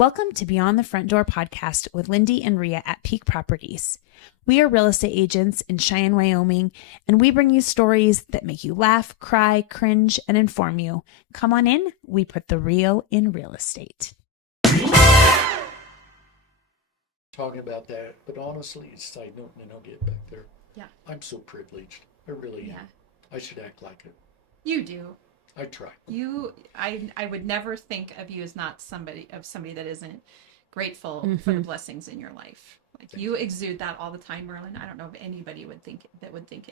Welcome to Beyond the Front Door podcast with Lindee and Rhea at Peak Properties. We are real estate agents in Cheyenne, Wyoming, and we bring you stories that make you laugh, cry, cringe, and inform you. Come on in. We put the real in real estate. Talking about that, but honestly, it's side note, and then I'll get back there. Yeah. I'm so privileged. I really am. I should act like it. You do. I try. I would never think of you as not somebody that isn't grateful for the blessings in your life. Like Thank you exude that all the time, Marlin. I don't know if anybody would think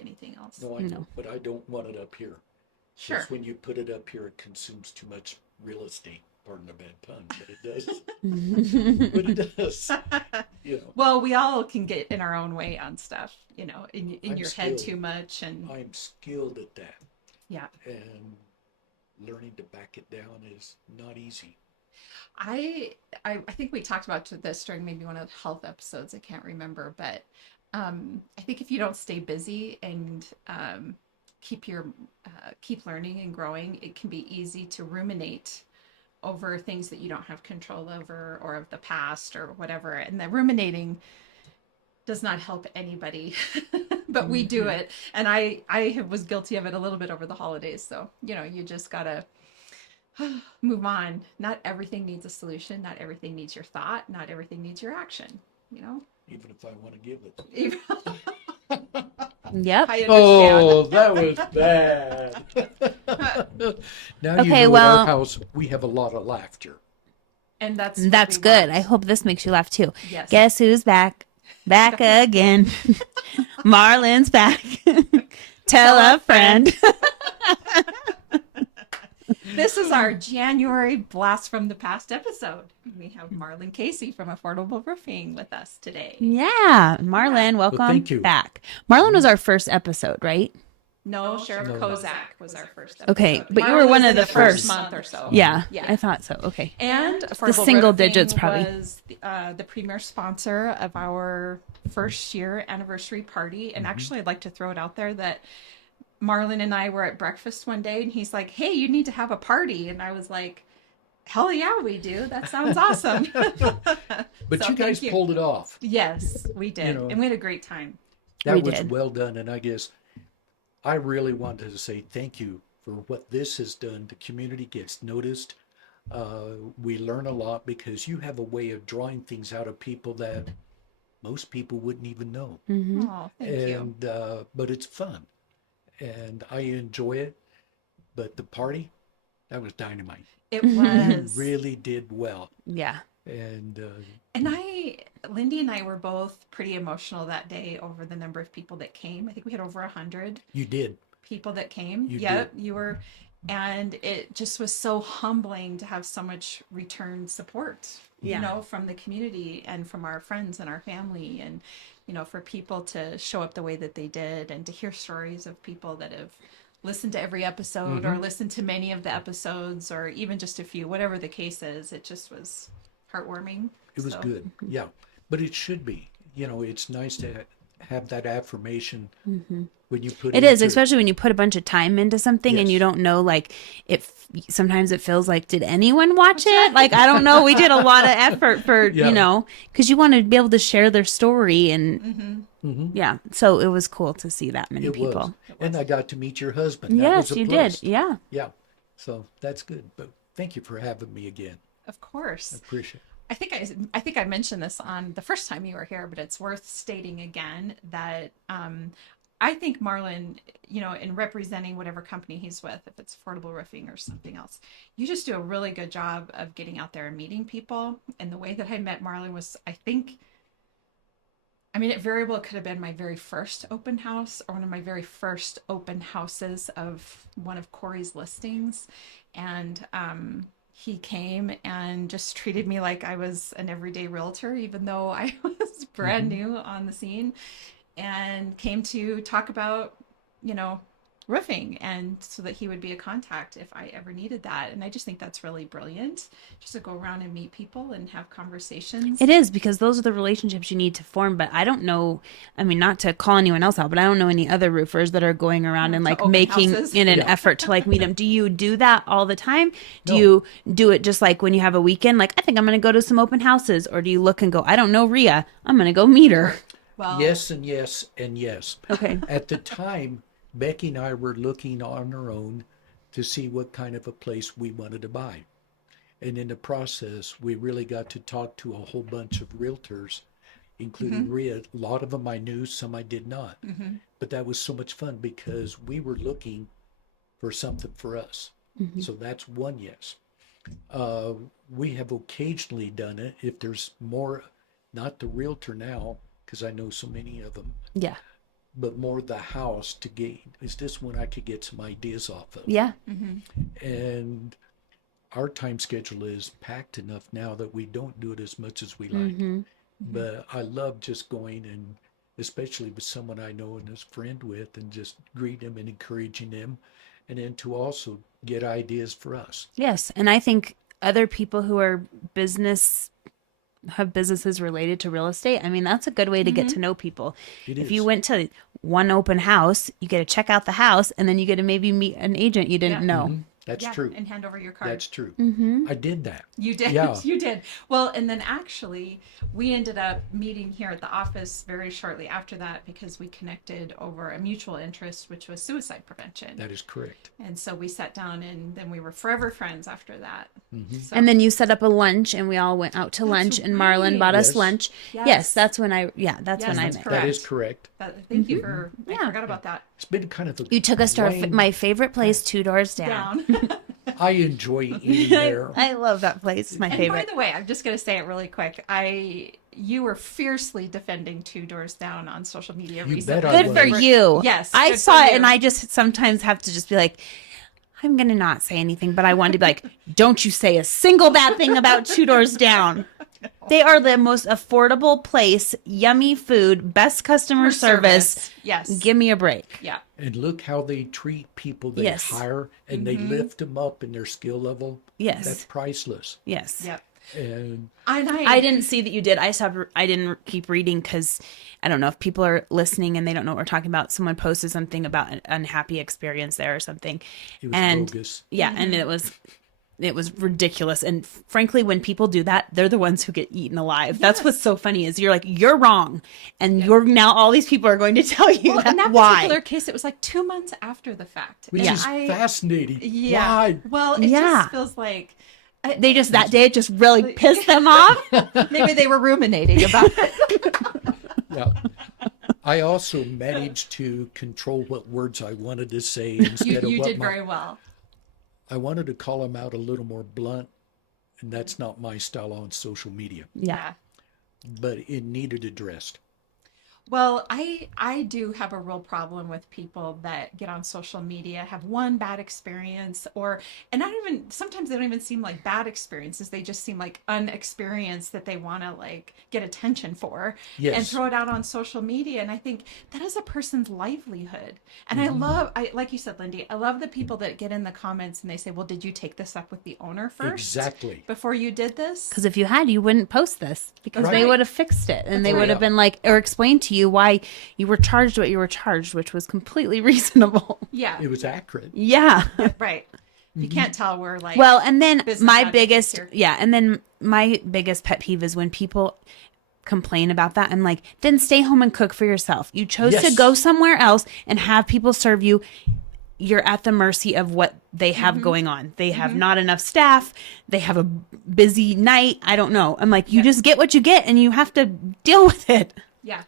anything else. No, I know, but I don't want it up here. Sure. Because when you put it up here, it consumes too much real estate. Pardon the bad pun, but it does. But it does. You know. Well, we all can get in our own way on stuff, in your head skilled. too much, and I'm skilled at that. yeah. And learning to back it down is not easy. I think we talked about this during maybe one of the health episodes. I can't remember, but I think if you don't stay busy and keep learning and growing, it can be easy to ruminate over things that you don't have control over, or of the past or whatever. And the ruminating does not help anybody, but we do it. And I was guilty of it a little bit over the holidays. So, you just gotta move on. Not everything needs a solution. Not everything needs your thought. Not everything needs your action, Even if I want to give it. Yep. I understand. Oh, that was bad. Now Okay, at well- our house, we have a lot of laughter. And that's Good. I hope this makes you laugh too. Yes. Guess who's back? Back again. Marlin's back. Tell a friend. This is our January Blast from the Past episode. We have Marlin Casey from Affordable Roofing with us today. Yeah. Marlin, welcome thank you. back. Marlin was our first episode, right? No, Sheriff No. Kozak was our first episode. Okay, but you Marlin were one was of in the first. month or so. Yeah, Yeah. I thought so. Okay. And Affordable single Roofing digits, probably. was the premier sponsor of our first year anniversary party. And actually, I'd like to throw it out there that Marlin and I were at breakfast one day, and he's like, "Hey, you need to have a party." And I was like, "Hell yeah, we do. That sounds awesome." But So you guys thank you. pulled it off. Yes, we did. And we had a great time. That We was did. well done. And I guess I really wanted to say thank you for what this has done. The community gets noticed. We learn a lot because you have a way of drawing things out of people that most people wouldn't even know. Oh, thank you. And but it's fun. And I enjoy it. But the party, that was dynamite. It was. Really did well. Yeah. And And Lindee and I were both pretty emotional that day over the number of people that came. I think we had over 100 you did. people that came. You Yep, did. you were. And it just was so humbling to have so much return support, Yeah. from the community and from our friends and our family. And, for people to show up the way that they did, and to hear stories of people that have listened to every episode or listened to many of the episodes, or even just a few, whatever the case is. It just was heartwarming. It was So, good. Yeah. But it should be. It's nice to have that affirmation when you put It is, into especially when you put a bunch of time into something and Yes. you don't know, like, sometimes it feels like, did anyone watch it? Like, I don't know. We did a lot of effort for, Yeah. because you want to be able to share their story. And yeah, so it was cool to see that many It people. was. And I got to meet your husband. That Yes, was a you plus. did. Yeah. Yeah. So that's good. But thank you for having me again. Of course. I appreciate it. I think I mentioned this on the first time you were here, but it's worth stating again that I think Marlin, in representing whatever company he's with, if it's Affordable Roofing or something else, you just do a really good job of getting out there and meeting people. And the way that I met Marlin was, it very well could have been my very first open house, or one of my very first open houses of one of Corey's listings. And he came and just treated me like I was an everyday realtor, even though I was brand new on the scene, and came to talk about, roofing, and so that he would be a contact if I ever needed that. And I just think that's really brilliant, just to go around and meet people and have conversations. It is, because those are the relationships you need to form. But I don't know, I mean, not to call anyone else out, but I don't know any other roofers that are going around and like open making houses. in an effort to like meet them. Do you do that all the time? Do No. you do it just like when you have a weekend? Like, I think I'm going to go to some open houses. Or do you look and go, I don't know Rhea, I'm going to go meet her? Well, Yes and yes and yes. Okay. At the time, Becky and I were looking on our own to see what kind of a place we wanted to buy. And in the process, we really got to talk to a whole bunch of realtors, including Rhea. A lot of them I knew, some I did not. But that was so much fun because we were looking for something for us. So that's one yes. We have occasionally done it if there's more, not the realtor now, because I know so many of them, Yeah. but more the house to get, is this one I could get some ideas off of? Yeah. And our time schedule is packed enough now that we don't do it as much as we like. But I love just going, and especially with someone I know and is friend with, and just greet them and encouraging them, and then to also get ideas for us. Yes. And I think other people who are have businesses related to real estate, I mean, that's a good way to get to know people. It If is. you went to one open house, you get to check out the house, and then you get to maybe meet an agent you didn't know. That's yeah, true. and hand over your card. That's true. I did that. You did. Yeah. You did. Well, and then actually, we ended up meeting here at the office very shortly after that because we connected over a mutual interest, which was suicide prevention. That is correct. And so we sat down, and then we were forever friends after that. So, And then you set up a lunch, and we all went out to lunch, and Marlin right. bought us Yes. lunch. Yes. Yes, that's when that's Yes, when I that's met. correct. That is correct. thank you for. I Yeah. forgot about that. It's been kind of a You took us to lame- my favorite place, 2 doors down. Down. I enjoy eating there. I love that place. It's my And favorite. by the way, I'm just going to say it really quick. You were fiercely defending 2 Doors Down on social media You recently. bet I Good for was. you. Yes, I good saw for it, you. and I just sometimes have to just be like, I'm gonna not say anything, but I wanted to be like, don't you say a single bad thing about 2 Doors Down. They are the most affordable place, yummy food, best customer service. Yes. Give me a break. Yeah. And look how they treat people they Yes. hire, and they lift them up in their skill level. Yes. That's priceless. Yes. Yep. And And I didn't see that you did. I didn't keep reading because I don't know if people are listening and they don't know what we're talking about. Someone posted something about an unhappy experience there or something. it was And bogus. yeah, and it was ridiculous. And frankly, when people do that, they're the ones who get eaten alive. That's what's so funny is you're like, you're wrong. And you're now all these people are going to tell you Well, in that why. particular case, it was like 2 months after the fact. Which And is fascinating. Yeah. Why? Well, it Yeah. just feels like They just that day it just really pissed them off. maybe they were ruminating about it. Yeah. I also managed to control what words I wanted to say instead You of what did very well. I wanted to call them out a little more blunt, and that's not my style on social media. Yeah. But it needed addressed. Well, I do have a real problem with people that get on social media, have one bad experience, and not even, sometimes they don't even seem like bad experiences. They just seem like unexperienced that they want to like get attention for and Yes. throw it out on social media. And I think that is a person's livelihood. And Mm-hmm. I like you said, Lindee, I love the people that get in the comments and they say, well, did you take this up with the owner first? Exactly. Before you did this? Because if you had, you wouldn't post this because they right. would have fixed it and they That's would have right. been like, or explained to you why you were charged what you were charged, which was completely reasonable. Yeah, It was accurate. Yeah. right. You can't tell we're like, Well, and then business my advocates biggest, here. yeah, and then my biggest pet peeve is when people complain about that. I'm like, then stay home and cook for yourself. You chose to Yes. go somewhere else and have people serve you. You're at the mercy of what they have going on. They have not enough staff. They have a busy night. I don't know. I'm like, you just get what you get and you have to deal with it. yeah.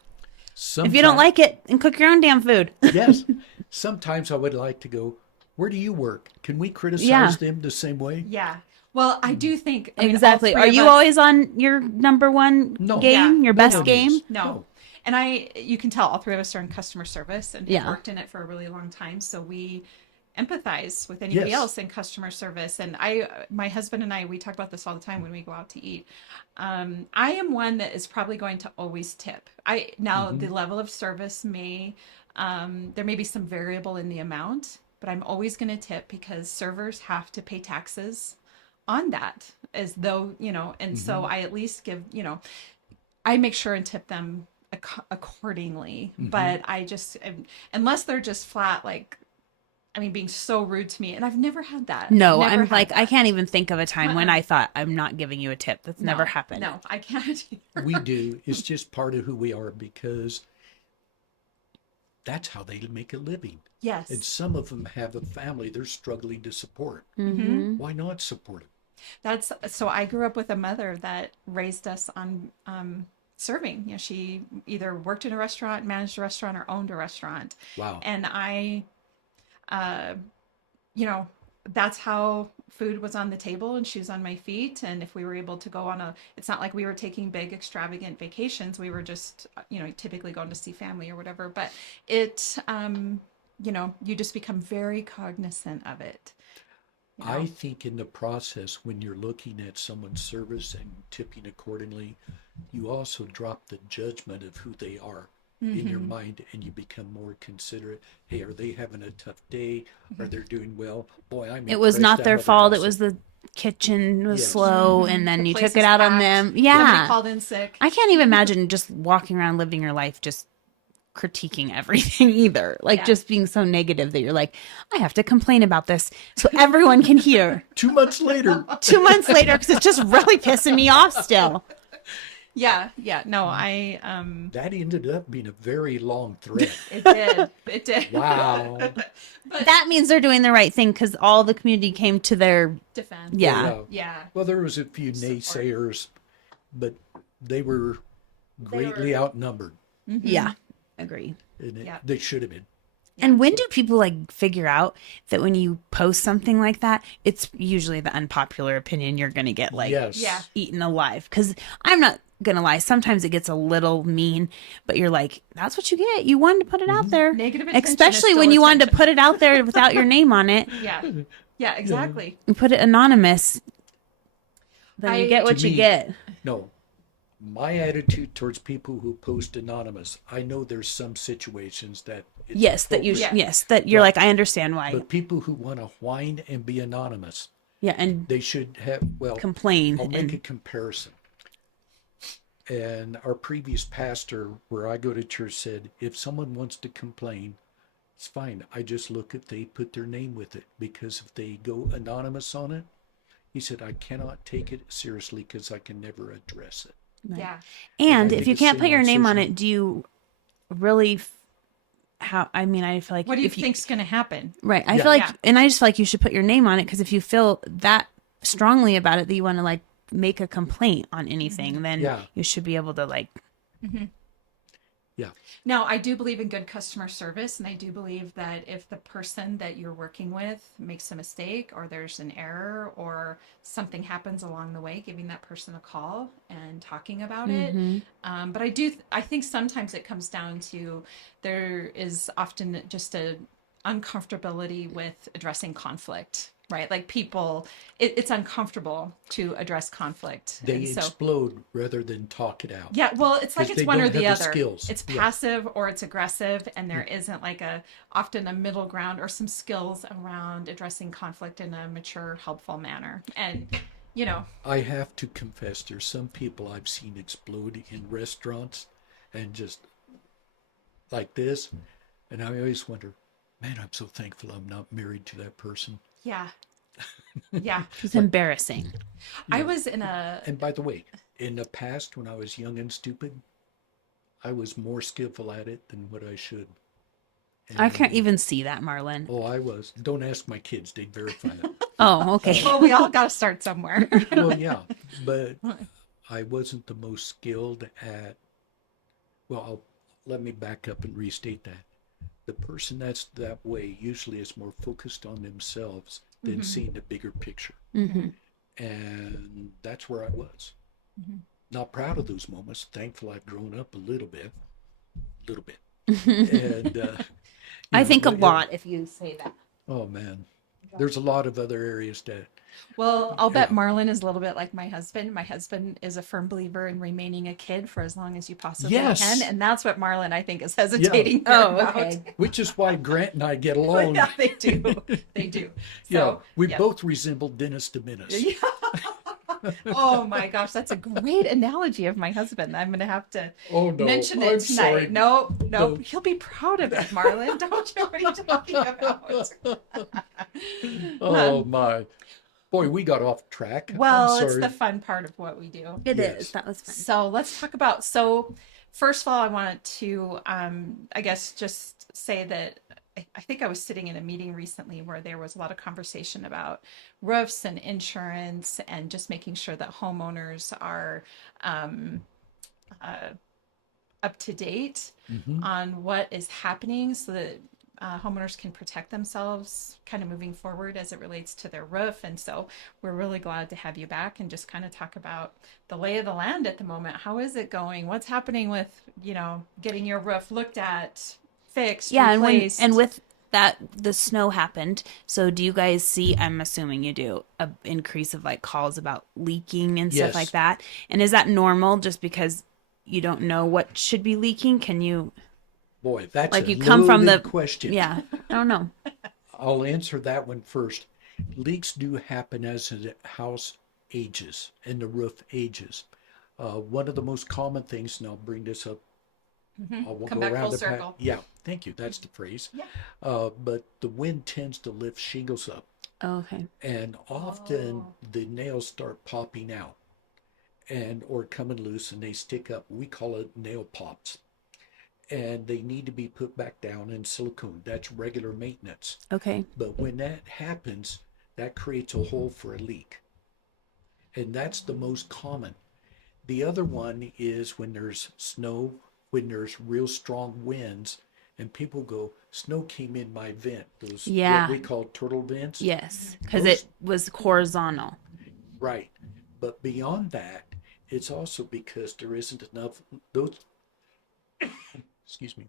If you don't like it, then cook your own damn food. Yes. Sometimes I would like to go, where do you work? Can we criticize Yeah. them the same way? Yeah. Well, I do think I mean, all Exactly. three Are of you us- always on your number one No. game, Yeah. your best No. game? No. And you can tell all three of us are in customer service and have Yeah. worked in it for a really long time. So we empathize with anybody Yes. else in customer service. And my husband and I, we talk about this all the time when we go out to eat. I am one that is probably going to always tip. Now the level of service there may be some variable in the amount, but I'm always going to tip because servers have to pay taxes on that, as though, and so I at least give, I make sure and tip them accordingly. But I just, unless they're just flat, like, being so rude to me, and I've never had that. No, Never I'm had like, that. I can't even think of a time when I thought I'm not giving you a tip. That's No, never happened. No, I can't either. We do. It's just part of who we are because that's how they make a living. Yes. And some of them have a family they're struggling to support. Mm-hmm. Why not support them? So I grew up with a mother that raised us on serving. She either worked in a restaurant, managed a restaurant, or owned a restaurant. Wow. And that's how food was on the table and shoes on my feet. And if we were able to go it's not like we were taking big extravagant vacations. We were just, typically going to see family or whatever, but you just become very cognizant of it. I think in the process, when you're looking at someone's service and tipping accordingly, you also drop the judgment of who they are in your mind, and you become more considerate. Hey, are they having a tough day? Are they doing well? Boy, It was not their fault. It was the kitchen was slow, and then you took it out on them. Yeah. Somebody called in sick. I can't even imagine just walking around living your life just critiquing everything either. Like just being so negative that you're like, I have to complain about this so everyone can hear. 2 months later. 2 months later, because it's just really pissing me off still. Yeah. No, That ended up being a very long thread. It did. Wow. But That means they're doing the right thing because all the community came to their defense. yeah. Well, there was a few naysayers, but they were greatly outnumbered. Yeah. Agree. And they should have been. And when do people like figure out that when you post something like that, it's usually the unpopular opinion you're going to get like eaten alive? Because I'm not going to lie. Sometimes it gets a little mean, but you're like, that's what you get. You wanted to put it out there. Negative attention especially is when still you wanted to attention. put it out there without your name on it. Yeah, exactly. You put it anonymous. Then you get what To you me, get. No. My attitude towards people who post anonymous, I know there's some situations that it's Yes, that you appropriate. yes, that you're Right. like, I understand why. But people who want to whine and be anonymous, Yeah, and they should have, complain. I'll make And a comparison. And our previous pastor, where I go to church, said, if someone wants to complain, it's fine. I just look if they put their name with it. Because if they go anonymous on it, he said, I cannot take it seriously because I can never address it. Yeah. And I if make you a can't scene put your on name on social- it, do you really I feel like What do you if think's going to happen? right. I Yeah. feel like Yeah. and I just feel like you should put your name on it because if you feel that strongly about it that you want to like make a complaint on anything, then Yeah. you should be able to like Yeah. Now, I do believe in good customer service, and I do believe that if the person that you're working with makes a mistake or there's an error or something happens along the way, giving that person a call and talking about it. But I think sometimes it comes down to there is often just a uncomfortability with addressing conflict, right? Like people, it's uncomfortable to address conflict. They And so, explode rather than talk it out. yeah, well, it's like 'Cause it's they one or don't the have the other. skills. It's Yeah. passive or it's aggressive, and there isn't like often a middle ground or some skills around addressing conflict in a mature, helpful manner. And I have to confess, there's some people I've seen explode in restaurants and just like this. And I always wonder, man, I'm so thankful I'm not married to that person. yeah, yeah. it's embarrassing. I was in a And by the way, in the past, when I was young and stupid, I was more skillful at it than what I should. I can't And- even see that, Marlin. Oh, I was. Don't ask my kids. They'd verify it. Oh, okay. well, we all got to start somewhere. Well, yeah, but I wasn't the most skilled at, let me back up and restate that. The person that's that way usually is more focused on themselves than seeing the bigger picture. And that's where I was. Not proud of those moments. Thankful I've grown up a little bit. And I think a but, lot if you say that. Oh man, there's a lot of other areas that. Well, I'll bet Yeah. Marlin is a little bit like my husband. My husband is a firm believer in remaining a kid for as long as you possibly Yes. can. And that's what Marlin, I think, is hesitating here Oh, about. okay. Which is why Grant and I get along. Yeah, they do. They do. Yeah, So, we yeah. both resemble Dennis the Menace. Yeah. Oh my gosh, that's a great analogy of my husband. I'm gonna have to Oh no, mention it I'm tonight. sorry. No, No. he'll be proud of it, Marlon. Don't you know what he's talking about? Oh my, boy, we got off track. Well, I'm it's sorry. the fun part of what we do. It is. Yes. That was fun. So let's talk about. So first of all, I wanted to, I guess, just say that I think I was sitting in a meeting recently where there was a lot of conversation about roofs and insurance and just making sure that homeowners are up to date on what is happening so that homeowners can protect themselves kind of moving forward as it relates to their roof. And so we're really glad to have you back and just kind of talk about the lay of the land at the moment. How is it going? What's happening with, getting your roof looked at, fixed, Yeah, replaced? and with that, the snow happened. So do you guys see, I'm assuming you do, a increase of like calls about leaking and stuff Yes. like that? And is that normal just because you don't know what should be leaking? Can you, Boy, that's like, a you come from loaded the question. yeah, I don't know. I'll answer that one first. Leaks do happen as the house ages and the roof ages. One of the most common things, and I'll bring this up. I won't Come go back around full the circle. Yeah, thank you. That's the phrase. Yeah. But the wind tends to lift shingles up, Oh, okay. and often the nails start popping out, or coming loose, and they stick up. We call it nail pops, and they need to be put back down in silicone. That's regular maintenance. Okay. But when that happens, that creates a hole for a leak. And that's the most common. The other one is when there's snow, when there's real strong winds, and people go, snow came in my vent. Those Yeah. what we call turtle vents. Yes, because Those- it was horizontal. Right. But beyond that, it's also because there isn't enough those excuse me.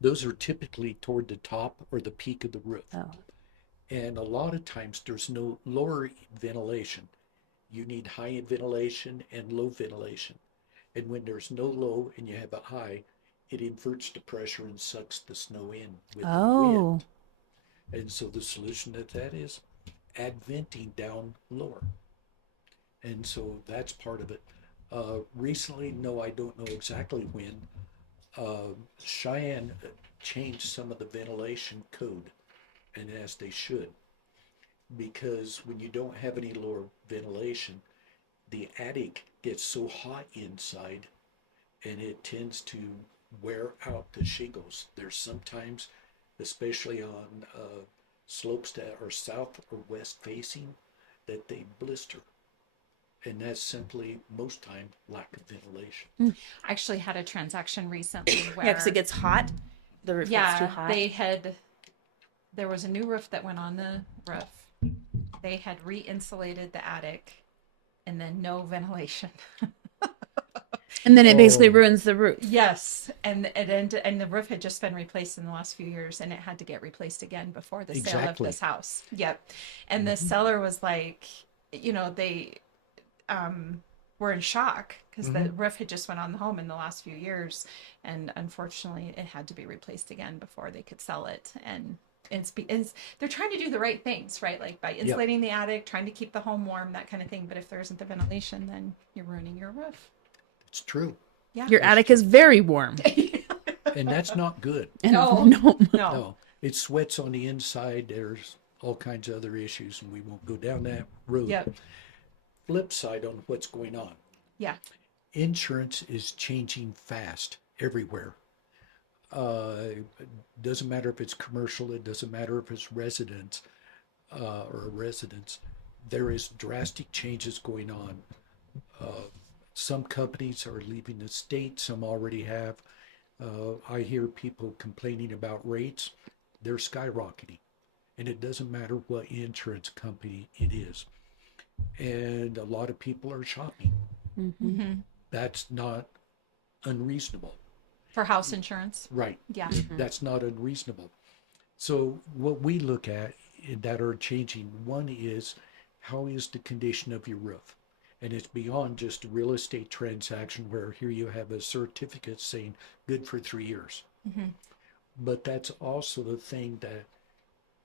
Those are typically toward the top or the peak of the roof. Oh. And a lot of times there's no lower ventilation. You need high ventilation and low ventilation. And when there's no low and you have a high, it inverts the pressure and sucks the snow in with the Oh. wind. And so the solution to that is add venting down lower. And so that's part of it. Recently, no, I don't know exactly when, Cheyenne changed some of the ventilation code, and as they should, because when you don't have any lower ventilation, the attic gets so hot inside and it tends to wear out the shingles. There's sometimes, especially on slopes that are south or west facing, that they blister. And that's simply, most time, lack of ventilation. I actually had a transaction recently where Yeah, because it gets hot. The roof gets too hot. There was a new roof that went on the roof. They had re-insulated the attic and then no ventilation. And then it basically Oh. ruins the roof. Yes, and the roof had just been replaced in the last few years, and it had to get replaced again before the sale of Exactly. this house. Yep, and the seller was like, they were in shock because the roof had just went on the home in the last few years, and unfortunately, it had to be replaced again before they could sell it. And it's they're trying to do the right things, right? Like by insulating the attic, trying to keep the home warm, that kind of thing. But if there isn't the ventilation, then you're ruining your roof. It's true. Yeah. Your attic is very warm. And that's not good. And No. no. No, it sweats on the inside. There's all kinds of other issues, and we won't go down that road. Yep. Flip side on what's going on. Yeah. Insurance is changing fast everywhere. Doesn't matter if it's commercial, it doesn't matter if it's residents or residents. There is drastic changes going on. Some companies are leaving the state, some already have. I hear people complaining about rates. They're skyrocketing. And it doesn't matter what insurance company it is. And a lot of people are shopping. Mm-hmm. That's not unreasonable. For house insurance. Right. Yeah. That's not unreasonable. So what we look at that are changing, one is how is the condition of your roof? And it's beyond just a real estate transaction where here you have a certificate saying good for 3 years. Mm-hmm. But that's also the thing that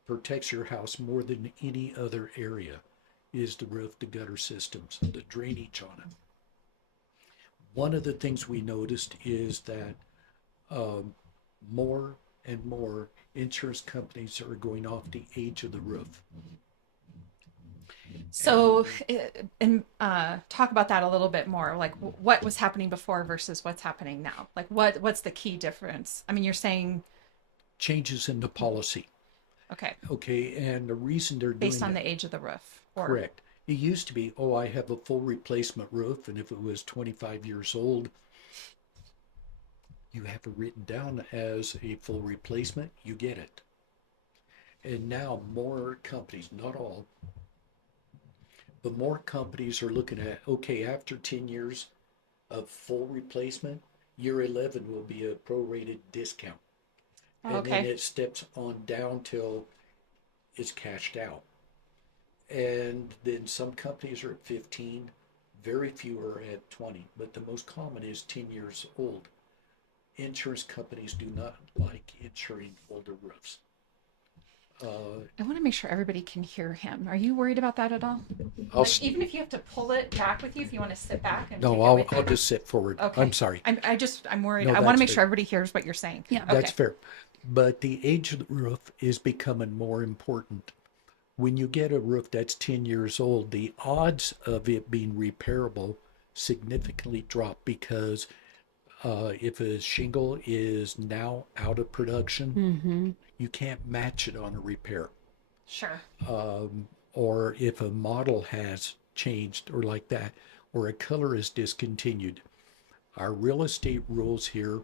protects your house more than any other area is the roof, the gutter systems, the drainage on it. One of the things we noticed is that more and more insurance companies are going off the age of the roof. So, and talk about that a little bit more. Like, what was happening before versus what's happening now? Like, what's the key difference? I mean, you're saying Changes in the policy. okay, Okay, and the reason they're doing based on that, the age of the roof, or correct. It used to be, oh, I have a full replacement roof, and if it was 25 years old, you have it written down as a full replacement, you get it. And now more companies, not all, but more companies are looking at, okay, after 10 years of full replacement, year 11 will be a prorated discount. And then okay, it steps on down till it's cashed out. And then some companies are at 15, very few are at 20, but the most common is 10 years old. Insurance companies do not like insuring older roofs. I want to make sure everybody can hear him. Are you worried about that at all? I'll, Like, even if you have to pull it back with you, if you want to sit back and take no, it I'll, with you. I'll just sit forward. Okay. I'm sorry. I'm worried. No, I want that's to make fair. sure everybody hears what you're saying. Yeah. That's Okay. fair. But the age of the roof is becoming more important. When you get a roof that's 10 years old, the odds of it being repairable significantly drop because if a shingle is now out of production, you can't match it on a repair. Sure. Or if a model has changed or like that, or a color is discontinued. Our real estate rules here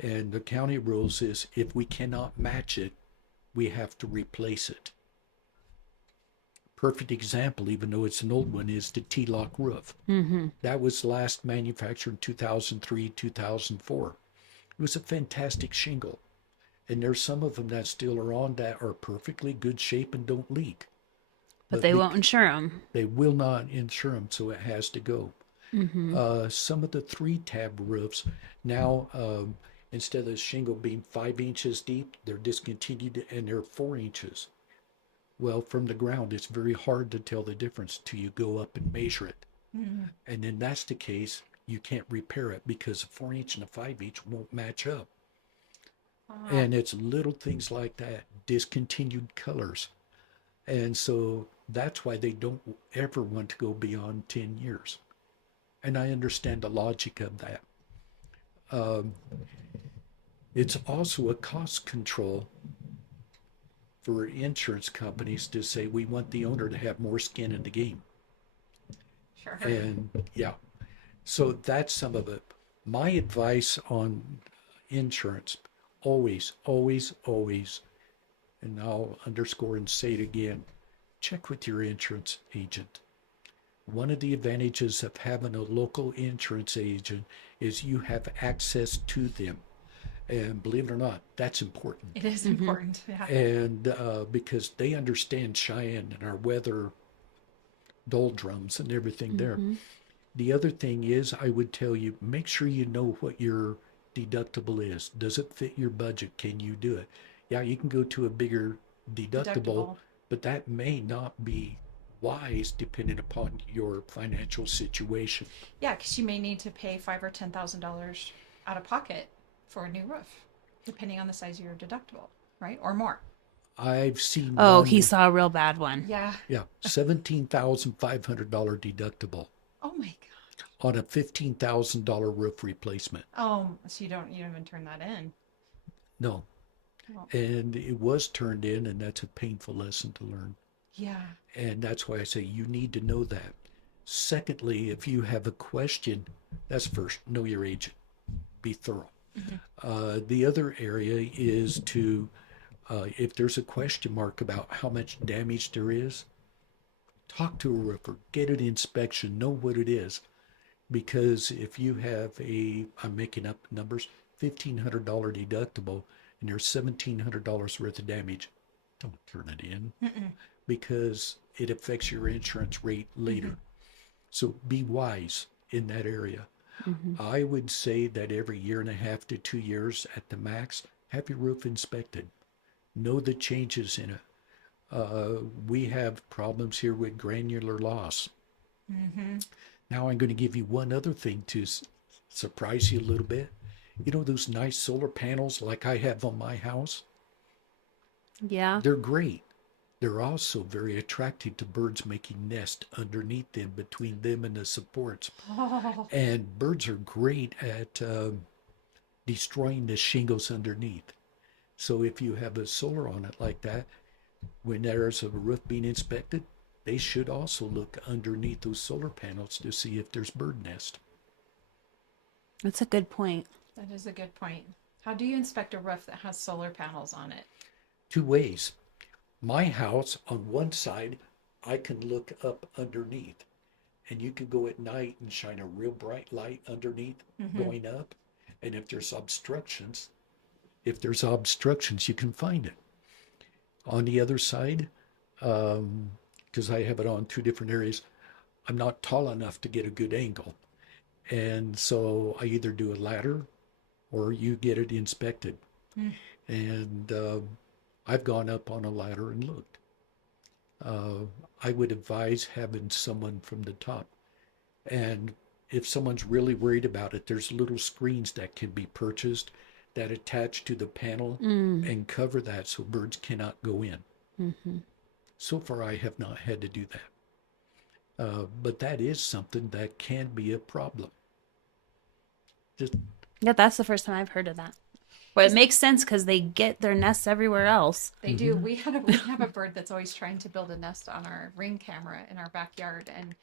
and the county rules is if we cannot match it, we have to replace it. Perfect example, even though it's an old one, is the T-lock roof. That was last manufactured in 2003, 2004. It was a fantastic shingle. And there's some of them that still are on that are perfectly good shape and don't leak. But they won't insure them. They will not insure them, so it has to go. Some of the 3-tab roofs now, instead of the shingle being 5 inches deep, they're discontinued and they're 4 inches. Well, from the ground, it's very hard to tell the difference till you go up and measure it. And then that's the case, you can't repair it because a 4-inch and a 5-inch won't match up. And it's little things like that, discontinued colors. And so that's why they don't ever want to go beyond 10 years. And I understand the logic of that. It's also a cost control for insurance companies to say we want the owner to have more skin in the game. Sure. And yeah, so that's some of it. My advice on insurance, always, always, always, and I'll underscore and say it again, check with your insurance agent. One of the advantages of having a local insurance agent is you have access to them. And believe it or not, that's important. It is important. Yeah. And because they understand Cheyenne and our weather doldrums and everything there. The other thing is, I would tell you, make sure you know what your deductible is. Does it fit your budget? Can you do it? Yeah, you can go to a bigger deductible, but that may not be wise depending upon your financial situation. Yeah, because you may need to pay $5,000 or $10,000 out of pocket for a new roof, depending on the size of your deductible, right? Or more. I've seen Oh, he saw a real bad one. Yeah. Yeah, $17,500 deductible Oh my God. on a $15,000 roof replacement. Oh, so you don't even turn that in. No. Well, And it was turned in, and that's a painful lesson to learn. yeah. And that's why I say you need to know that. Secondly, if you have a question, that's first, know your agent. Be thorough. The other area is to, if there's a question mark about how much damage there is, talk to a roofer, get an inspection, know what it is. Because if you have I'm making up numbers, $1,500 deductible, and there's $1,700 worth of damage, don't turn it in because it affects your insurance rate later. So be wise in that area. I would say that every 1.5 to 2 years at the max, have your roof inspected. Know the changes in it. We have problems here with granular loss. Now I'm going to give you one other thing to surprise you a little bit. You know those nice solar panels like I have on my house? Yeah. They're great. They're also very attractive to birds making nests underneath them, between them and the supports. And birds are great at destroying the shingles underneath. So if you have a solar on it like that, when there's a roof being inspected, they should also look underneath those solar panels to see if there's bird nest. That's a good point. That is a good point. How do you inspect a roof that has solar panels on it? 2 ways. My house, on one side, I can look up underneath, and you can go at night and shine a real bright light underneath going up. And if there's obstructions, you can find it. On the other side, because I have it on 2 different areas, I'm not tall enough to get a good angle. And so I either do a ladder or you get it inspected. And I've gone up on a ladder and looked. I would advise having someone from the top. And if someone's really worried about it, there's little screens that can be purchased that attach to the panel and cover that so birds cannot go in. So far, I have not had to do that. But that is something that can be a problem. Yeah, that's the first time I've heard of that. But it makes sense because they get their nests everywhere else. They do. We have a bird that's always trying to build a nest on our Ring camera in our backyard, and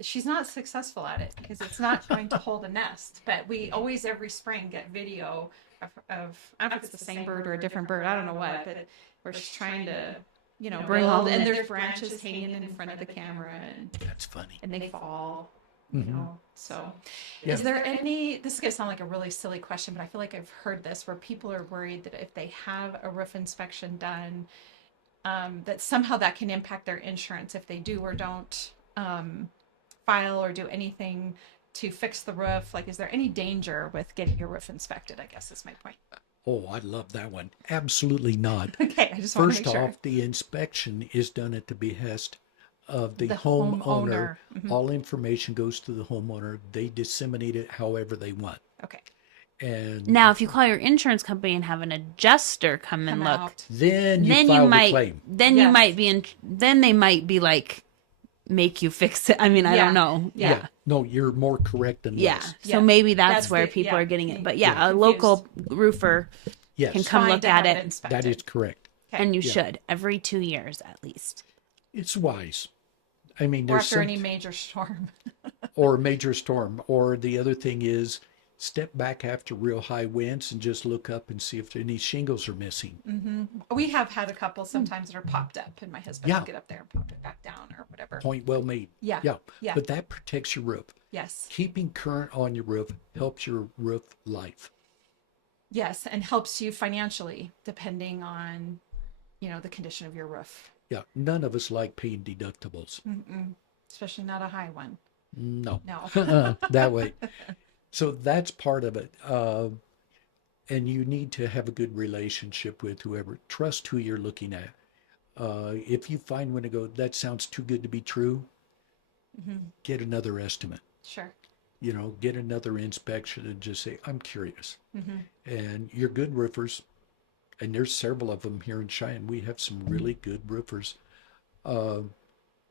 she's not successful at it because it's not going to hold a nest. But we always every spring get video of I don't know if it's the same bird or a different bird. I don't know what, but we're just trying to Bring all build, and the there's branches hanging in front of the camera, and That's funny. they fall. So Yeah. is there any, this is going to sound like a really silly question, but I feel like I've heard this where people are worried that if they have a roof inspection done, that somehow that can impact their insurance if they do or don't file or do anything to fix the roof. Like, is there any danger with getting your roof inspected, I guess is my point. Oh, I love that one. Absolutely not. Okay, I just want to First make sure. off, the inspection is done at the behest of the homeowner. homeowner. All information goes to the homeowner. They disseminate it however they want. Okay. And Now, if you call your insurance company and have an adjuster come and Come look, out. then you then file you the might, claim. then you Yes. might be in, then they might be like, make you fix it. I mean, I Yeah. don't know. Yeah. No, you're more correct than Yeah. less. So Yeah. maybe that's That's where the- people yeah. are getting it. Me- But yeah, yeah. a local roofer Yes, can come Fine look to at have it, inspected. that is correct. and you Yeah. should every 2 years at least. It's wise. I mean, Or there's after some, any major storm. or a major storm. Or the other thing is step back after real high winds and just look up and see if any shingles are missing. We have had a couple sometimes that are popped up, and my husband Yeah. will get up there and pop it back down or whatever. Point well made. Yeah. Yeah. Yeah. But that protects your roof. Yes. Keeping current on your roof helps your roof life. Yes, and helps you financially depending on, the condition of your roof. Yeah. None of us like paying deductibles. Especially not a high one. No. No. That way. So that's part of it. And you need to have a good relationship with whoever. Trust who you're looking at. If you find one to go, that sounds too good to be true, get another estimate. Sure. Get another inspection and just say, I'm curious. And you're good roofers, and there's several of them here in Cheyenne. We have some really good roofers. We're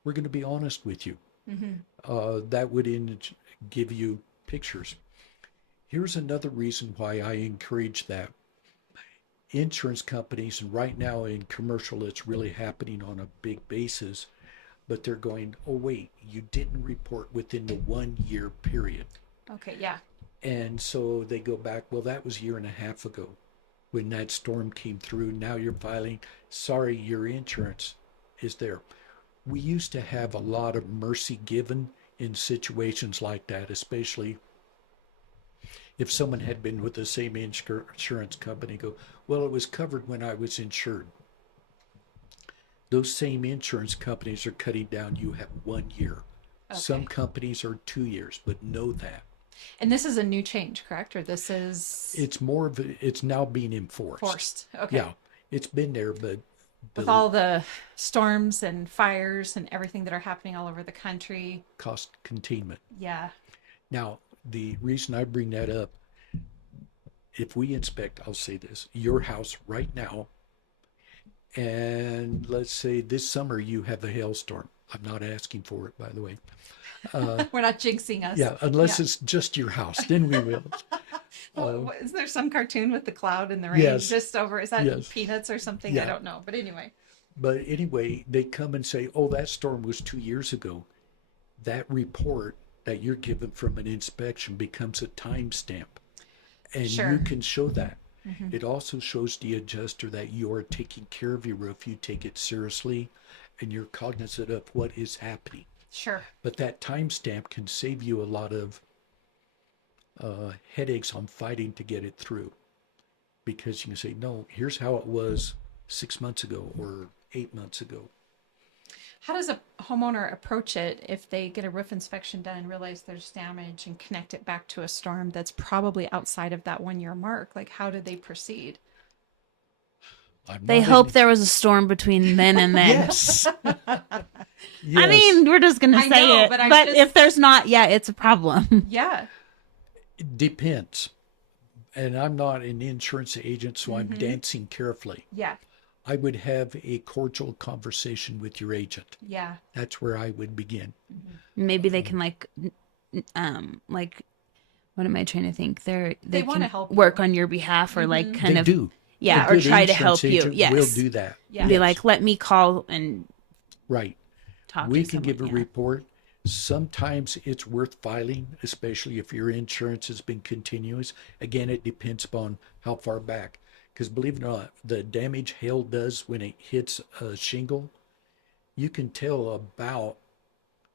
going to be honest with you. That would give you pictures. Here's another reason why I encourage that. Insurance companies, and right now in commercial, it's really happening on a big basis, but they're going, oh, wait, you didn't report within the 1 year period. Okay. Yeah. And so they go back, well, that was 1.5 years ago when that storm came through. Now you're filing, sorry, your insurance is there. We used to have a lot of mercy given in situations like that, especially if someone had been with the same insurance company, go, well, it was covered when I was insured. Those same insurance companies are cutting down, you have 1 year. Okay. Some companies are 2 years, but know that. And this is a new change, correct? Or this is It's more of it's now being enforced. forced? Okay. Yeah, it's been there, but With all the storms and fires and everything that are happening all over the country. cost containment. Yeah. Now, the reason I bring that up, if we inspect, I'll say this, your house right now, and let's say this summer you have a hailstorm. I'm not asking for it, by the way. We're not jinxing us. Yeah, unless it's just your house, then we will. Well, isn't there some cartoon with the cloud and the rain Yes. just over? Is that Yes. Peanuts or something? Yeah. I don't know. But anyway. But anyway, they come and say, oh, that storm was 2 years ago. That report that you're given from an inspection becomes a timestamp. And Sure. you can show that. It also shows the adjuster that you are taking care of your roof. You take it seriously and you're cognizant of what is happening. Sure. But that timestamp can save you a lot of headaches on fighting to get it through. Because you can say, no, here's how it was 6 months ago or 8 months ago. How does a homeowner approach it if they get a roof inspection done and realize there's damage and connect it back to a storm that's probably outside of that 1 year mark? Like, how do they proceed? They hope there was a storm between then and then. Yes. I mean, we're just going to I say know, it. but But, I'm just- if there's not, yeah, it's a problem. Yeah. It depends. And I'm not an insurance agent, so I'm Mm-hmm. dancing carefully. Yeah. I would have a cordial conversation with your agent. Yeah. That's where I would begin. Maybe they can like what am I trying to think? They wanna can help you. work on your behalf or like kind They of do. yeah, A or good try to insurance help you. agent Yes. will do that. Yeah. Be Yes. like, let me call and Right. talk We to can give a someone, yeah. report. Sometimes it's worth filing, especially if your insurance has been continuous. Again, it depends upon how far back. Because believe it or not, the damage hail does when it hits a shingle, you can tell about,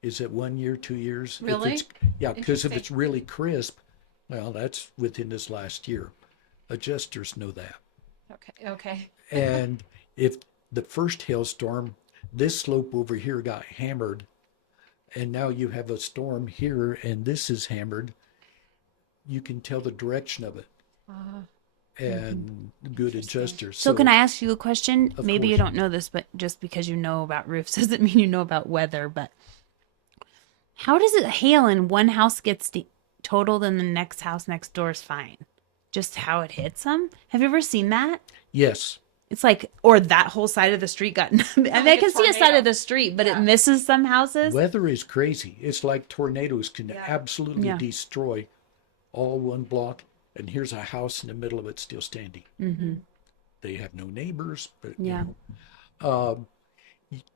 is it 1 year, 2 years? If Really? yeah, because if it's Interesting. really crisp, well, that's within this last year. Adjusters know that. Okay. Okay. And if the first hailstorm, this slope over here got hammered, and now you have a storm here and this is hammered, you can tell the direction of it. And good adjusters. So can I ask you a question? Of Maybe you course. don't know this, but just because you know about roofs doesn't mean you know about weather. But how does it hail and one house gets totaled and the next house next door is fine? Just how it hits them? Have you ever seen that? Yes. It's like, or that whole side of the street got, and I like a can see a side tornado. of the street, but Yeah. it misses some houses. Weather is crazy. It's like tornadoes can Yeah. absolutely Yeah. destroy all one block. And here's a house in the middle of it still standing. Mm-hmm. They have no neighbors, but Yeah.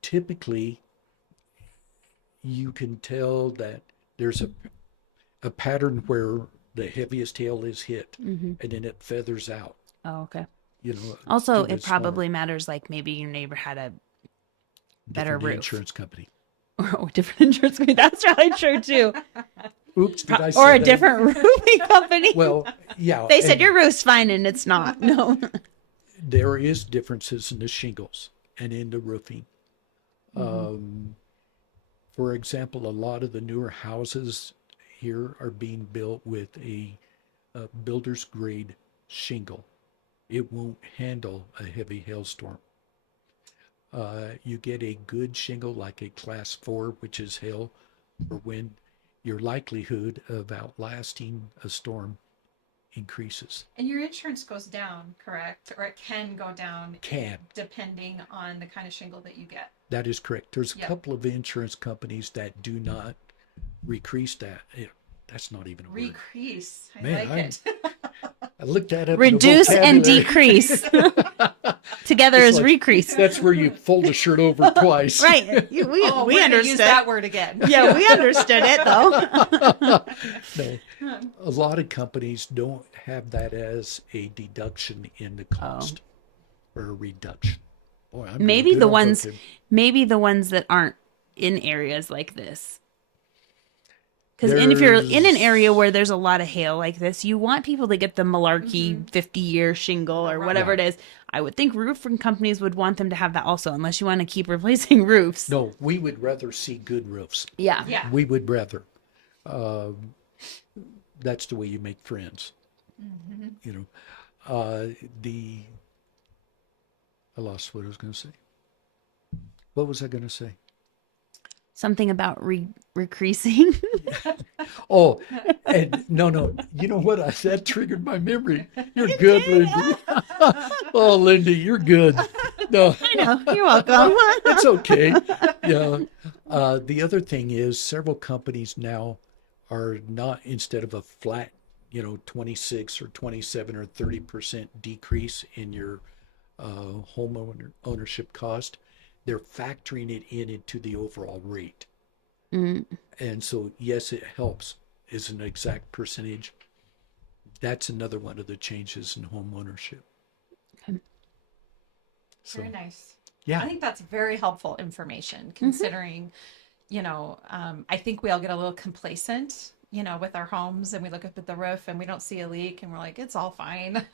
Typically you can tell that there's a pattern where the heaviest hail is hit and then it feathers out. Oh, okay. You know. Also, to the it probably smaller, matters, like maybe your neighbor had a better different roof. insurance company. Or different insurance company. That's probably true too. Oops, did I say Or a that? different roofing company. Well, yeah. They said and your roof's fine and it's not. No. there is differences in the shingles and in the roofing. For example, a lot of the newer houses here are being built with a builder's grade shingle. It won't handle a heavy hailstorm. You get a good shingle like a class 4, which is hail, or wind, your likelihood of outlasting a storm increases. And your insurance goes down, correct? Or it can go down Can. depending on the kind of shingle that you get. That is correct. There's a Yep. couple of insurance companies that do not decrease that. That's not even a word. Recrease. I Man, like it. I looked that up. in the Reduce and vocabulary. decrease. Together It's is like- recrease. That's where you fold the shirt over twice. Right. We We're gonna understood. use that word again. Yeah, we understood it though. No. A lot of companies don't have that as a deduction in the cost or a reduction. Boy, I'm doing maybe good the on ones vocab. maybe the ones that aren't in areas like this. Because if you're in an area where there's a lot of hail like this, you want people to get the malarkey 50-year shingle or whatever it is. I would think roofing companies would want them to have that also, unless you want to keep replacing roofs. No, we would rather see good roofs. Yeah. Yeah. We would rather. That's the way you make friends. You know, I lost what I was going to say. What was I going to say? Something about recreasing. Oh, and no. You know what? That triggered my memory. You're good, Lindee. Oh, Lindee, you're good. No, I know. You're welcome. it's okay. Yeah. The other thing is several companies now are not, instead of a flat, 26 or 27 or 30% decrease in your ownership cost, they're factoring it into the overall rate. And so, yes, it helps. Is an exact percentage. That's another one of the changes in home ownership. Okay. So, Very nice. yeah. I think that's very helpful information considering, I think we all get a little complacent, with our homes, and we look up at the roof and we don't see a leak and we're like, it's all fine.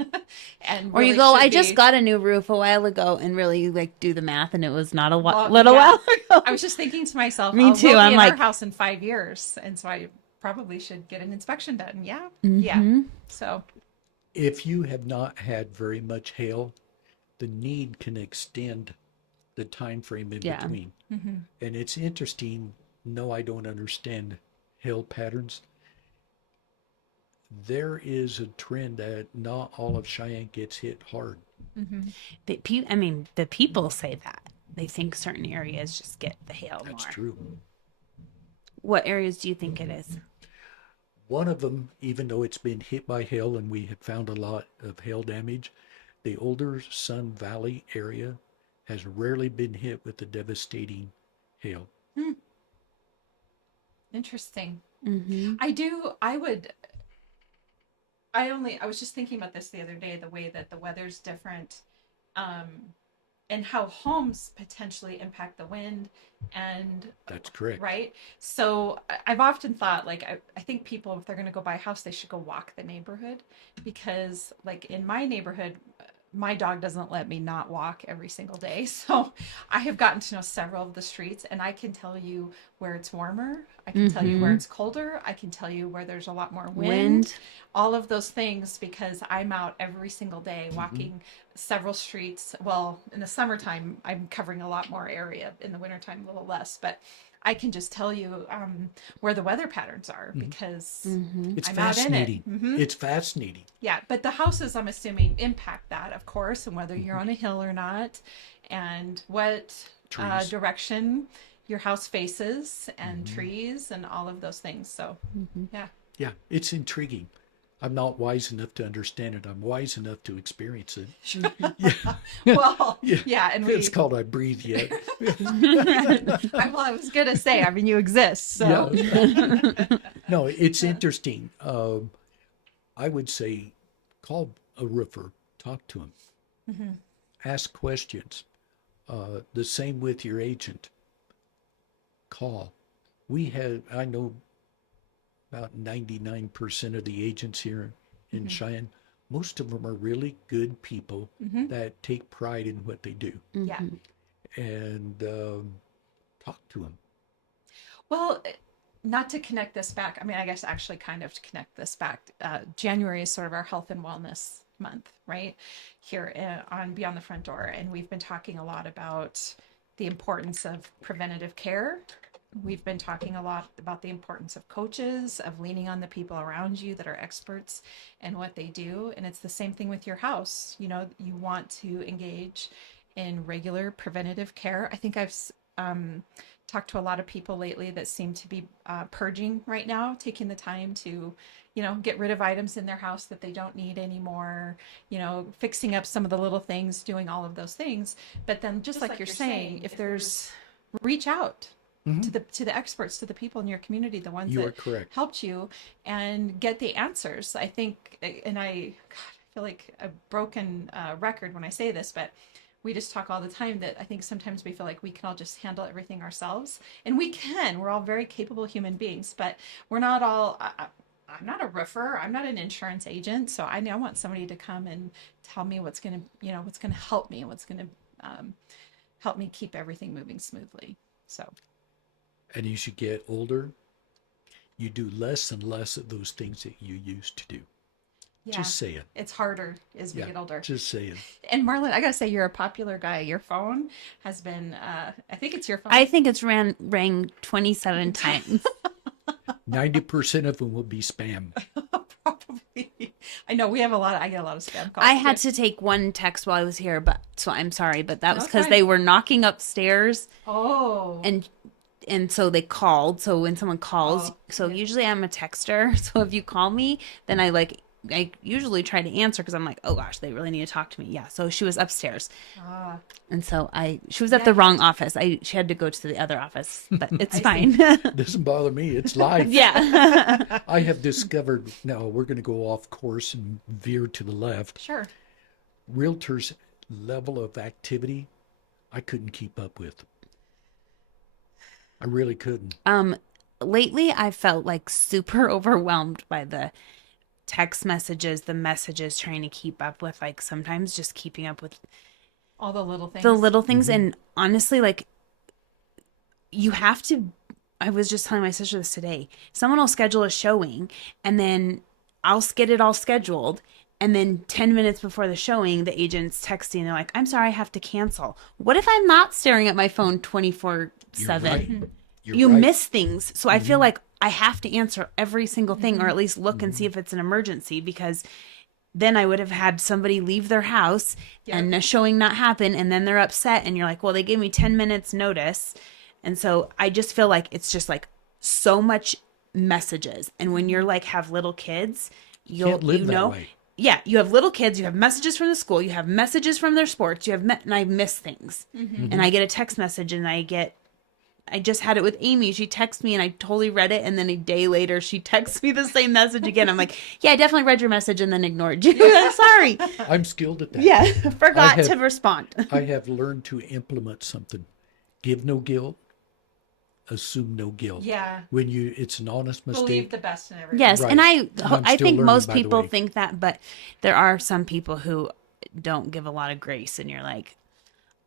And Or you really go, should I just be- got a new roof a while ago, and really do the math, and it was not a Well, little yeah. while ago. I was just thinking to myself, Me too. We'll I'm be in like- our house in 5 years, and so I probably should get an inspection done. Yeah, Mm-hmm. yeah. So If you have not had very much hail, the need can extend the time frame in Yeah. between. And it's interesting. No, I don't understand hail patterns. There is a trend that not all of Cheyenne gets hit hard. The people say that. They think certain areas just get the hail more. That's true. What areas do you think it is? One of them, even though it's been hit by hail and we have found a lot of hail damage, the older Sun Valley area has rarely been hit with the devastating hail. interesting. Mm-hmm. I was just thinking about this the other day, the way that the weather's different, and how homes potentially impact the wind and That's correct. right. So I've often thought, like, I think people, if they're going to go buy a house, they should go walk the neighborhood, because like in my neighborhood, my dog doesn't let me not walk every single day. So I have gotten to know several of the streets, and I can tell you where it's warmer. I can tell you where it's colder. I can tell you where there's a lot more wind. All of those things, because I'm out every single day walking several streets. Well, in the summertime, I'm covering a lot more area. In the wintertime, a little less. But I can just tell you where the weather patterns are, because It's I'm out in it. fascinating. It's fascinating. Yeah, but the houses, I'm assuming, impact that, of course, and whether you're on a hill or not, and what Trees. direction your house faces, and trees, and all of those things. So, yeah. Yeah, it's intriguing. I'm not wise enough to understand it. I'm wise enough to experience it. Well, yeah, and It's called I breathe yet. I was gonna say, I mean, you exist, so Yeah. No, it's interesting. I would say call a roofer, talk to him, ask questions. The same with your agent. Call. I know about 99% of the agents here in Cheyenne. Most of them are really good people that take pride in what they do. yeah. And talk to them. Well, not to connect this back, I mean, I guess actually kind of to connect this back, January is sort of our health and wellness month, right? Here on Beyond the Front Door. And we've been talking a lot about the importance of preventative care. We've been talking a lot about the importance of coaches, of leaning on the people around you that are experts in what they do. And it's the same thing with your house. You want to engage in regular preventative care. I think I've talked to a lot of people lately that seem to be purging right now, taking the time to, get rid of items in their house that they don't need anymore, fixing up some of the little things, doing all of those things. But then just like you're saying, if there's reach out to the experts, to the people in your community, the ones You are that correct. helped you, and get the answers. I think, and I feel like a broken record when I say this, but we just talk all the time that I think sometimes we feel like we can all just handle everything ourselves, and we can. We're all very capable human beings, but we're not all. I'm not a roofer. I'm not an insurance agent, so I want somebody to come and tell me what's going to, what's going to help me, what's going to help me keep everything moving smoothly. So. And as you get older, you do less and less of those things that you used to do. Yeah, just saying. It's harder as we get older. Just saying. And Marlin, I gotta say, you're a popular guy. Your phone has been, I think it's your phone. I think it's rang 27 times. 90% of them will be spam. Probably. I know I get a lot of spam calls. I had to take one text while I was here, so I'm sorry, but that was because fine. they were knocking upstairs. Oh. And so they called. So when someone calls, usually I'm a texter. So if you call me, then I usually try to answer because I'm like, oh gosh, they really need to talk to me. Yeah. So she was upstairs. And so she was at the wrong office. She had to go to the other office, but it's fine. Doesn't bother me. It's life. Yeah. I have discovered, now we're going to go off course and veer to the left. Sure. Realtors' level of activity, I couldn't keep up with. I really couldn't. Lately I felt like super overwhelmed by the text messages, the messages, trying to keep up with, like sometimes just keeping up with all the little things. Mm-hmm. And honestly, like you have to, I was just telling my sister this today, someone will schedule a showing and then I'll get it all scheduled. And then 10 minutes before the showing, the agent's texting. They're like, I'm sorry, I have to cancel. What if I'm not staring at my phone 24/7? Right. You miss things. So I feel like I have to answer every single thing, or at least look and see if it's an emergency, because then I would have had somebody leave their house and a showing not happen. And then they're upset. And you're like, well, they gave me 10 minutes notice. And so I just feel like it's just like so much messages. And when you're like have little kids, Can't live that way. Yeah, you have little kids, you have messages from the school, you have messages from their sports, and I miss things. And I get a text message and I just had it with Amy. She texts me and I totally read it. And then a day later, she texts me the same message again. I'm like, yeah, I definitely read your message and then ignored you. I'm sorry. I'm skilled at that. Yeah, forgot to respond. I have learned to implement something. Give no guilt. Assume no guilt. Yeah. When it's an honest mistake. Believe the best in everything. Yes, Right. and I'm I still think learning, most by the people way. think that, but there are some people who don't give a lot of grace, and you're like,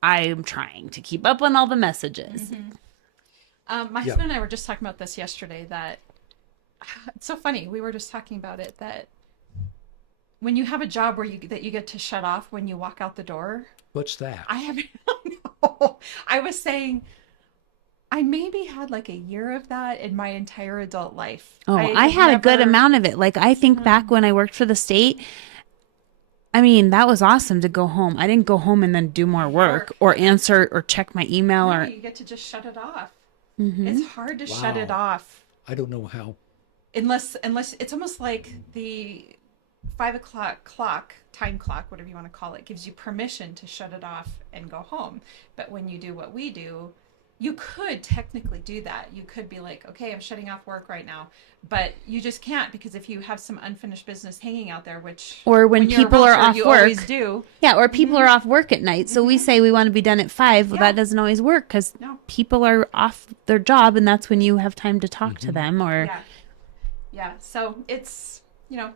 I'm trying to keep up on all the messages. My husband and I were just talking about this yesterday, that it's so funny. We were just talking about it, that when you have a job where you get to shut off when you walk out the door. What's that? I haven't. No. I was saying I maybe had like a year of that in my entire adult life. Oh, I had a good amount of it. Like, I think back when I worked for the state, I mean, that was awesome to go home. I didn't go home and then do more work or answer or check my email. No, you get to just shut it off. It's hard to shut it off. I don't know how. Unless it's almost like the 5 o'clock time clock, whatever you want to call it, gives you permission to shut it off and go home. But when you do what we do, you could technically do that. You could be like, okay, I'm shutting off work right now, but you just can't, because if you have some unfinished business hanging out there, which or when you're a people are realtor, off you work, always do. Yeah, or people are off work at night. So we say we want to be done at 5. Well, that doesn't always work because people are off their job, and that's when you have time to talk to them. Or yeah. So it's,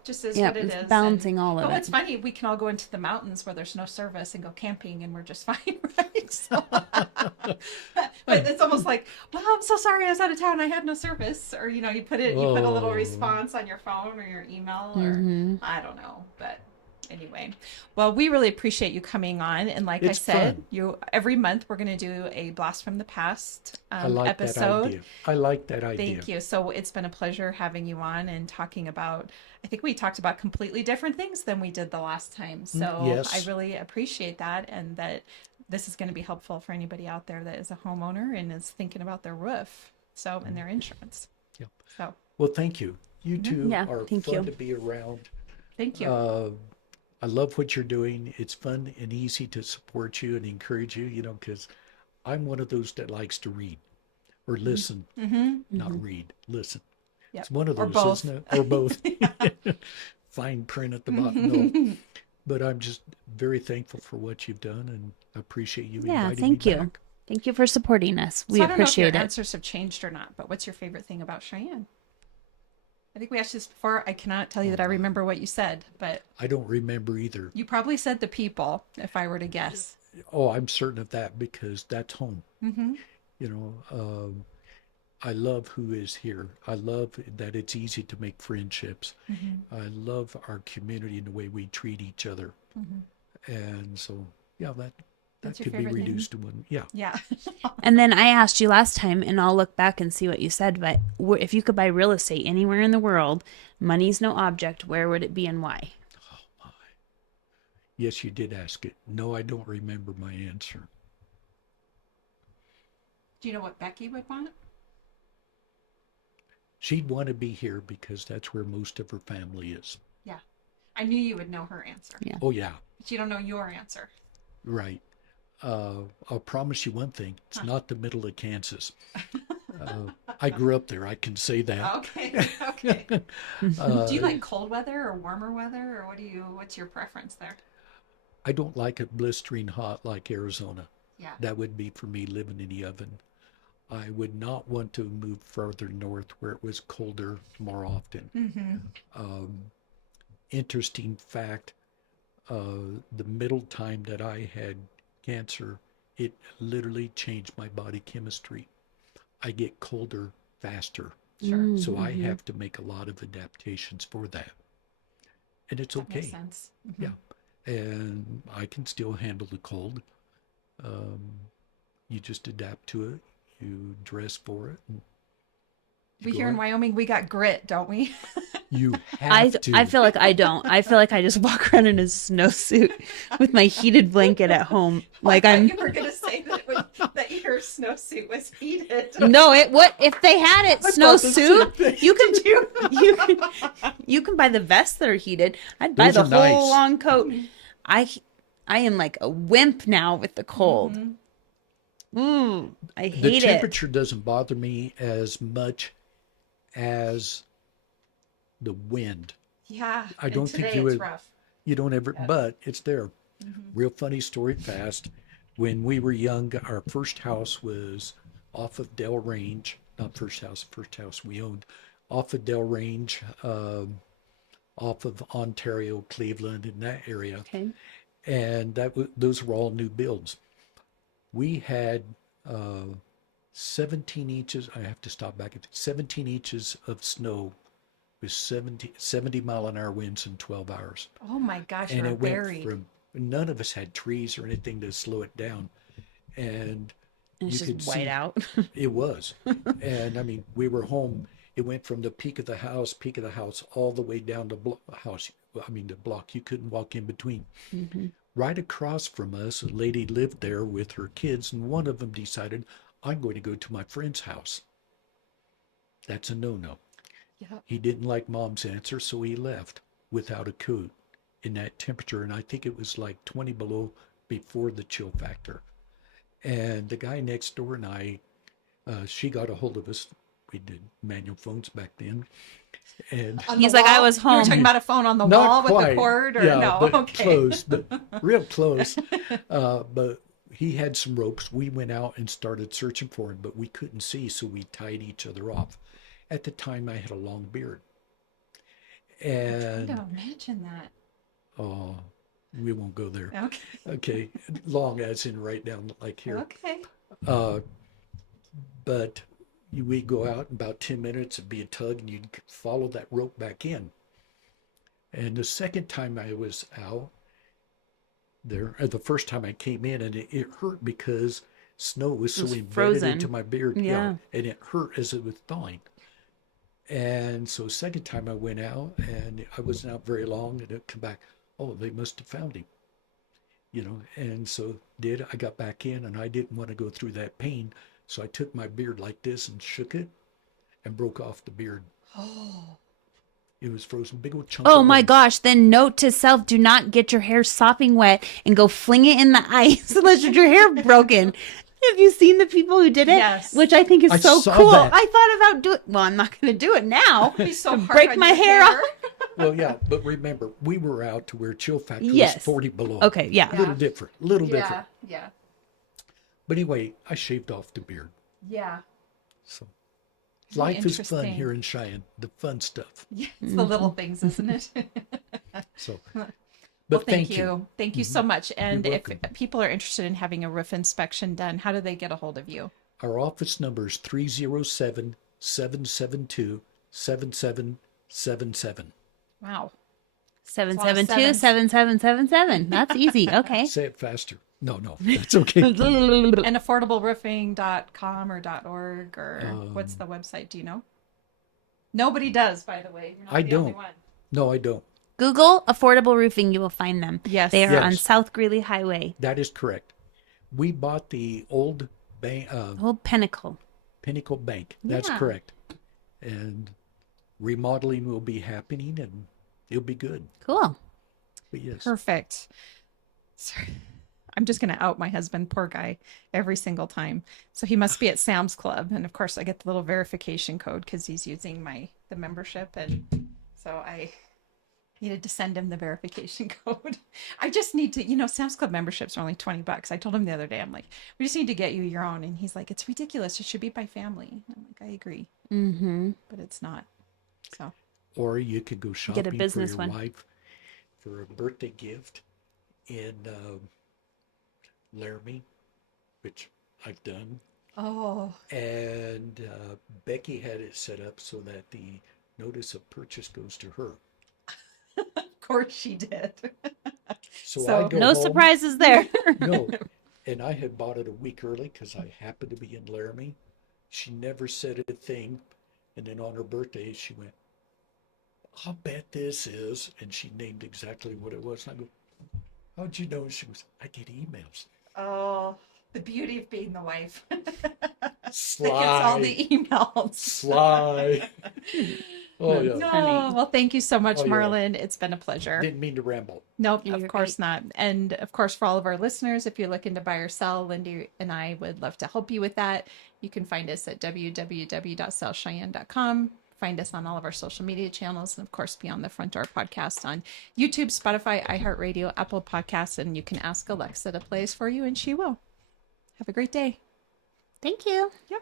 just is yeah, what it it's is. balancing all of But it. what's funny, we can all go into the mountains where there's no service and go camping, and we're just fine, right? So, but it's almost like, well, I'm so sorry, I was out of town, I had no service, or you put a little response on your phone or your email, or I don't know, but anyway. Well, we really appreciate you coming on, and like It's I said, fun. every month we're going to do a blast from the past I like episode. that idea. I like that idea. Thank you. So it's been a pleasure having you on and talking about, I think we talked about completely different things than we did the last time. So yes. I really appreciate that, and that this is going to be helpful for anybody out there that is a homeowner and is thinking about their roof, and their insurance. Yep. So Well, thank you. You two are thank fun you. to be around. thank you. I love what you're doing. It's fun and easy to support you and encourage you, because I'm one of those that likes to read or listen, not read, listen. Yep. It's one of Or those, both. isn't it? Or both. Fine print at the bottom. No. But I'm just very thankful for what you've done, and appreciate you Yeah, inviting thank me you. back. Thank you for supporting us. We So I don't know if appreciate your it. answers have changed or not, but what's your favorite thing about Cheyenne? I think we asked this before. I cannot tell you that I remember what you said, but I don't remember either. you probably said the people, if I were to guess. Oh, I'm certain of that because that's home. Mm-hmm. You know, I love who is here. I love that it's easy to make friendships. Mm-hmm. I love our community and the way we treat each other. Mm-hmm. And so, yeah, that That's your could be favorite thing? reduced to one. Yeah. Yeah. And then I asked you last time, and I'll look back and see what you said, but if you could buy real estate anywhere in the world, money's no object, where would it be and why? Yes, you did ask it. No, I don't remember my answer. Do you know what Becky would want? She'd want to be here because that's where most of her family is. Yeah. I knew you would know her answer. Yeah. Oh, yeah, But you don't know your answer. right. I'll promise you one thing. It's not the middle of Kansas. I grew up there. I can say that. Okay. Okay. Do you like cold weather or warmer weather, or what's your preference there? I don't like it blistering hot like Arizona. Yeah. That would be for me living in the oven. I would not want to move further north where it was colder more often. Mm-hmm. Interesting fact, the middle time that I had cancer, it literally changed my body chemistry. I get colder faster. Sure. So I have to make a lot of adaptations for that. And it's That okay. makes sense. Mhm. Yeah. And I can still handle the cold. You just adapt to it. You dress for it. And We go here in out. Wyoming, we got grit, don't we? You have to. I feel like I don't. I feel like I just walk around in a snowsuit with my heated blanket at home. Like I thought I'm. you were gonna say that your snowsuit was heated. No, it what if they had it snowsuit? You can buy the vests that are heated. I'd buy Those the are whole nice. long coat. I am like a wimp now with the cold. I The hate it. temperature doesn't bother me as much as the wind. Yeah. I don't and think today you it's would- rough. You don't ever, but it's there. Real funny story fast. When we were young, our first house was off of Dell Range, not first house we owned, off of Dell Range, off of Ontario, Cleveland, in that area. Okay. And those were all new builds. We had 17 inches, I have to stop back, 17 inches of snow with 70 mile an hour winds in 12 hours. Oh my gosh, And you're it buried. went from, none of us had trees or anything to slow it down. And And it's you just could white see, out. it was. And I mean, we were home. It went from the peak of the house, all the way down to the block. You couldn't walk in between. Right across from us, a lady lived there with her kids, and one of them decided, I'm going to go to my friend's house. That's a no-no. Yeah. He didn't like mom's answer, so he left without a coat in that temperature. And I think it was like 20 below before the chill factor. And the guy next door and I, she got a hold of us. We did manual phones back then. And On He's the like, I wall? was You were home. talking about a phone on the not wall with quite. the cord, or yeah, no? but Okay. close, but real close. But he had some ropes. We went out and started searching for him, but we couldn't see, so we tied each other off. At the time, I had a long beard. And No, imagine that. oh, we won't go there. Okay. Okay, long as in right down like here. Okay. But we go out in about 10 minutes, it'd be a tug, and you'd follow that rope back in. And the second time I was out there, the first time I came in, and it hurt because snow was so was embedded frozen. into my beard. Yeah. And it hurt as it was thawing. And so second time I went out, and I wasn't out very long, and it come back, oh, they must have found him. And so I got back in, and I didn't want to go through that pain. So I took my beard like this and shook it and broke off the beard. Oh. It was frozen, big old chunk. Oh of my wind. gosh. Then note to self, do not get your hair sopping wet and go fling it in the ice unless your hair broken. Have you seen the people who did it? Yes. Which I think is I so saw cool. that. I thought about doing. Well, I'm not going to do it now. It'd be so hard break on my your hair off. Well, yeah, but remember, we were out to where chill factor Yes. was 40 below. Okay, yeah. A little different, little Yeah, different. yeah, But anyway, I shaved off the beard. yeah. So Really life is fun interesting. here in Cheyenne, the fun stuff. Yeah, it's the little things, isn't it? So, Well, but thank thank you. you. Thank you so much. And if welcome. people are interested in having a roof inspection done, how do they get a hold of you? Our office number is 307-772-7777. Wow. 772-7777. That's easy. Okay. Say it faster. No, that's okay. And affordableroofing.com or .org or what's the website? Do you know? Nobody does, by the way. You're not I the only don't. one. No, I don't. Google affordable roofing. You will find them. Yes. They are Yes. on South Greeley Highway. That is correct. We bought the old Old Pinnacle. Pinnacle Bank. That's Yeah. correct. And remodeling will be happening and it'll be good. Cool. But yes. Perfect. Sorry. I'm just going to out my husband, poor guy, every single time. So he must be at Sam's Club. And of course I get the little verification code because he's using the membership. And so I needed to send him the verification code. I just need to, Sam's Club memberships are only $20. I told him the other day, I'm like, we just need to get you your own. And he's like, it's ridiculous. It should be by family. I'm like, I agree. Mm-hmm. But it's not. So Or you could go shopping Get a business for your one. wife for a birthday gift in Laramie, which I've done. oh, And Becky had it set up so that the notice of purchase goes to her. of course she did. So, So- I go No home. surprises there. No. And I had bought it a week early because I happened to be in Laramie. She never said a thing. And then on her birthday, she went, I'll bet this is. And she named exactly what it was. And I go, how'd you know? She goes, I get emails. Oh, the beauty of being the wife. Sly. That gets all the emails. Sly. Oh, yeah. Oh, well, thank you so much, Oh, yeah. Marlin. It's been a pleasure. Didn't mean to ramble. Nope, You're of course not. And of course, for all of our listeners, if you're looking to buy or sell, Lindee and I would love to help you with that. You can find us at www.sellcheyenne.com. Find us on all of our social media channels, and of course, be on the Front Door Podcast on YouTube, Spotify, iHeartRadio, Apple Podcasts, and you can ask Alexa to play us for you, and she will. Have a great day. Thank you. Yep.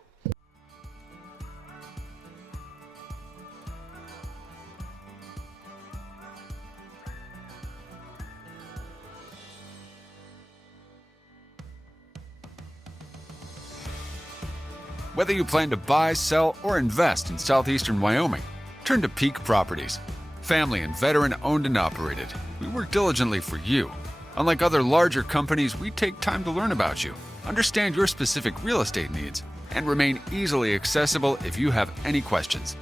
Whether you plan to buy, sell, or invest in southeastern Wyoming, turn to Peak Properties. Family and veteran owned and operated, we work diligently for you. Unlike other larger companies, we take time to learn about you, understand your specific real estate needs, and remain easily accessible if you have any questions.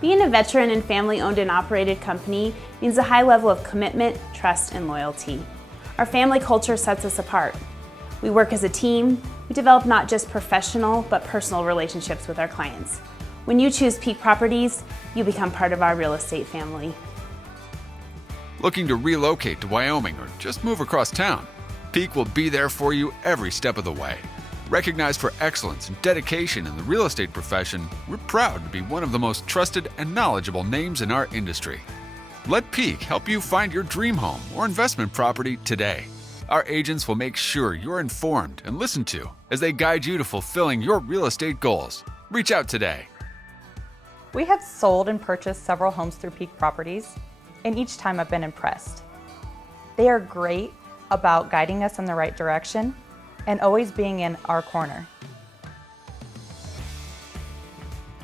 Being a veteran and family-owned and operated company means a high level of commitment, trust, and loyalty. Our family culture sets us apart. We work as a team. We develop not just professional, but personal relationships with our clients. When you choose Peak Properties, you become part of our real estate family. Looking to relocate to Wyoming or just move across town? Peak will be there for you every step of the way. Recognized for excellence and dedication in the real estate profession, we're proud to be one of the most trusted and knowledgeable names in our industry. Let Peak help you find your dream home or investment property today. Our agents will make sure you're informed and listened to as they guide you to fulfilling your real estate goals. Reach out today. We have sold and purchased several homes through Peak Properties, and each time I've been impressed. They are great about guiding us in the right direction and always being in our corner.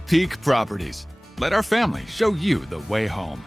Peak Properties. Let our family show you the way home.